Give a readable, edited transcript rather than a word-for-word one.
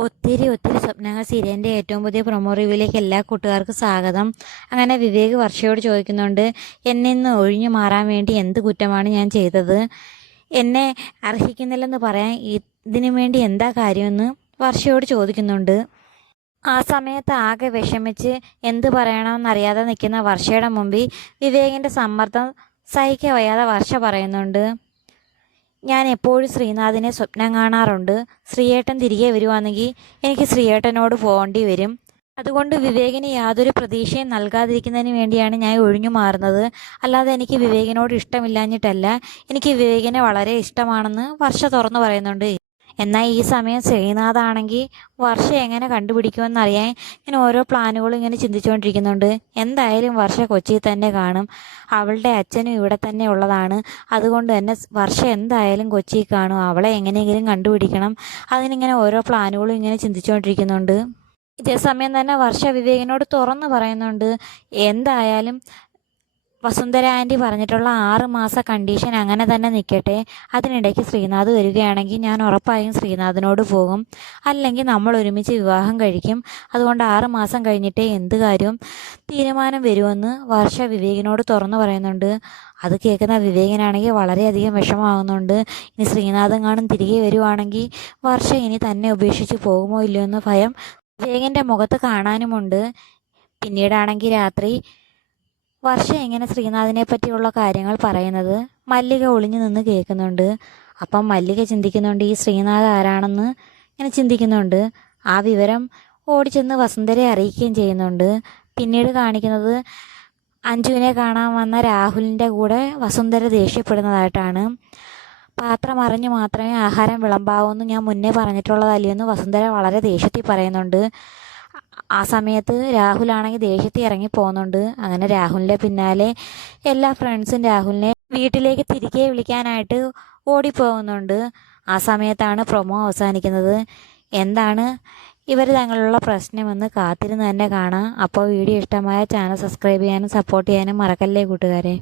ഒത്തിരി സ്വപ്നങ്ങൾ സീരിയലിൻ്റെ ഏറ്റവും പുതിയ പ്രൊമോ റിവ്യൂയിലേക്ക് എല്ലാ കൂട്ടുകാർക്കും സ്വാഗതം. അങ്ങനെ വിവേക് വർഷയോട് ചോദിക്കുന്നുണ്ട്, എന്നെ ഇന്ന് ഒഴിഞ്ഞു മാറാൻ വേണ്ടി എന്ത് കുറ്റമാണ് ഞാൻ ചെയ്തത്? എന്നെ അർഹിക്കുന്നില്ലെന്ന് പറയാൻ ഇതിനു വേണ്ടി എന്താ കാര്യമെന്ന് വർഷയോട് ചോദിക്കുന്നുണ്ട്. ആ സമയത്ത് ആകെ വിഷമിച്ച് എന്ത് പറയണമെന്നറിയാതെ നിൽക്കുന്ന വർഷയുടെ മുമ്പിൽ വിവേകിൻ്റെ സമ്മർദ്ദം സഹിക്കാൻ വയ്യാതെ വർഷ പറയുന്നുണ്ട്, ഞാൻ എപ്പോഴും ശ്രീനാഥിനെ സ്വപ്നം കാണാറുണ്ട്. ശ്രീയേട്ടൻ തിരികെ വരുവാണെങ്കിൽ എനിക്ക് ശ്രീയേട്ടനോട് പോകേണ്ടി വരും. അതുകൊണ്ട് വിവേകിന് യാതൊരു പ്രതീക്ഷയും നൽകാതിരിക്കുന്നതിന് വേണ്ടിയാണ് ഞാൻ ഒഴിഞ്ഞു മാറുന്നത്. അല്ലാതെ എനിക്ക് വിവേകിനോട് ഇഷ്ടമില്ലാഞ്ഞിട്ടല്ല, എനിക്ക് വിവേകിനെ വളരെ ഇഷ്ടമാണെന്ന് വർഷ തുറന്നു പറയുന്നുണ്ട്. എന്നാൽ ഈ സമയം ശ്രീനാഥാണെങ്കിൽ വർഷ എങ്ങനെ കണ്ടുപിടിക്കുമെന്നറിയാൻ ഇങ്ങനെ ഓരോ പ്ലാനുകളും ഇങ്ങനെ ചിന്തിച്ചുകൊണ്ടിരിക്കുന്നുണ്ട്. എന്തായാലും വർഷ കൊച്ചിയിൽ തന്നെ കാണും, അവളുടെ അച്ഛനും ഇവിടെ തന്നെ ഉള്ളതാണ്. അതുകൊണ്ട് തന്നെ വർഷ എന്തായാലും കൊച്ചിയിൽ കാണും, അവളെ എങ്ങനെയെങ്കിലും കണ്ടുപിടിക്കണം. അതിനിങ്ങനെ ഓരോ പ്ലാനുകളും ഇങ്ങനെ ചിന്തിച്ചുകൊണ്ടിരിക്കുന്നുണ്ട്. ഇതേ സമയം തന്നെ വർഷ വിവേകിനോട് തുറന്നു പറയുന്നുണ്ട്, എന്തായാലും വസുന്ധര ആൻറ്റി പറഞ്ഞിട്ടുള്ള 6 മാസ കണ്ടീഷൻ അങ്ങനെ തന്നെ നിൽക്കട്ടെ. അതിനിടയ്ക്ക് ശ്രീനാഥ് വരികയാണെങ്കിൽ ഞാൻ ഉറപ്പായും ശ്രീനാഥിനോട് പോകും, അല്ലെങ്കിൽ നമ്മൾ ഒരുമിച്ച് വിവാഹം കഴിക്കും. അതുകൊണ്ട് 6 മാസം കഴിഞ്ഞിട്ടേ എന്ത് കാര്യവും തീരുമാനം വരുമെന്ന് വർഷ വിവേകിനോട് തുറന്നു പറയുന്നുണ്ട്. അത് കേൾക്കുന്ന വിവേകിനാണെങ്കിൽ വളരെയധികം വിഷമമാകുന്നുണ്ട്. ഇനി ശ്രീനാഥൻ കാണും തിരികെ വരുവാണെങ്കിൽ വർഷ ഇനി തന്നെ ഉപേക്ഷിച്ച് പോകുമോ ഇല്ലയോ എന്ന് ഭയം വിവേകിൻ്റെ മുഖത്ത് കാണാനുമുണ്ട്. പിന്നീടാണെങ്കിൽ രാത്രി വർഷ ഇങ്ങനെ ശ്രീനാഥിനെ പറ്റിയുള്ള കാര്യങ്ങൾ പറയുന്നത് മല്ലിക ഒളിഞ്ഞു നിന്ന് കേൾക്കുന്നുണ്ട്. അപ്പം മല്ലിക ചിന്തിക്കുന്നുണ്ട്, ഈ ശ്രീനാഥ് ആരാണെന്ന് ഇങ്ങനെ ചിന്തിക്കുന്നുണ്ട്. ആ വിവരം ഓടിച്ചെന്ന് വസുന്ധരയെ അറിയിക്കുകയും ചെയ്യുന്നുണ്ട്. പിന്നീട് കാണിക്കുന്നത് അഞ്ജുവിനെ കാണാൻ വന്ന രാഹുലിൻ്റെ കൂടെ വസുന്ധര ദേഷ്യപ്പെടുന്നതായിട്ടാണ്. പാത്രം അറിഞ്ഞു മാത്രമേ ആഹാരം വിളമ്പാവൂ എന്ന് ഞാൻ മുന്നേ പറഞ്ഞിട്ടുള്ളതല്ലെന്ന് വസുന്ധര വളരെ ദേഷ്യത്തിൽ പറയുന്നുണ്ട്. ആ സമയത്ത് രാഹുലാണെങ്കിൽ ദേഷ്യത്തിൽ ഇറങ്ങി പോകുന്നുണ്ട്. അങ്ങനെ രാഹുലിൻ്റെ പിന്നാലെ എല്ലാ ഫ്രണ്ട്സും രാഹുലിനെ വീട്ടിലേക്ക് തിരികെ വിളിക്കാനായിട്ട് ഓടിപ്പോകുന്നുണ്ട്. ആ സമയത്താണ് പ്രൊമോ അവസാനിക്കുന്നത്. എന്താണ് ഇവർ തങ്ങളുള്ള പ്രശ്നമെന്ന് കാത്തിരുന്ന് തന്നെ കാണാം. അപ്പോൾ വീഡിയോ ഇഷ്ടമായ ചാനൽ സബ്സ്ക്രൈബ് ചെയ്യാനും സപ്പോർട്ട് ചെയ്യാനും മറക്കല്ലേ കൂട്ടുകാരെ.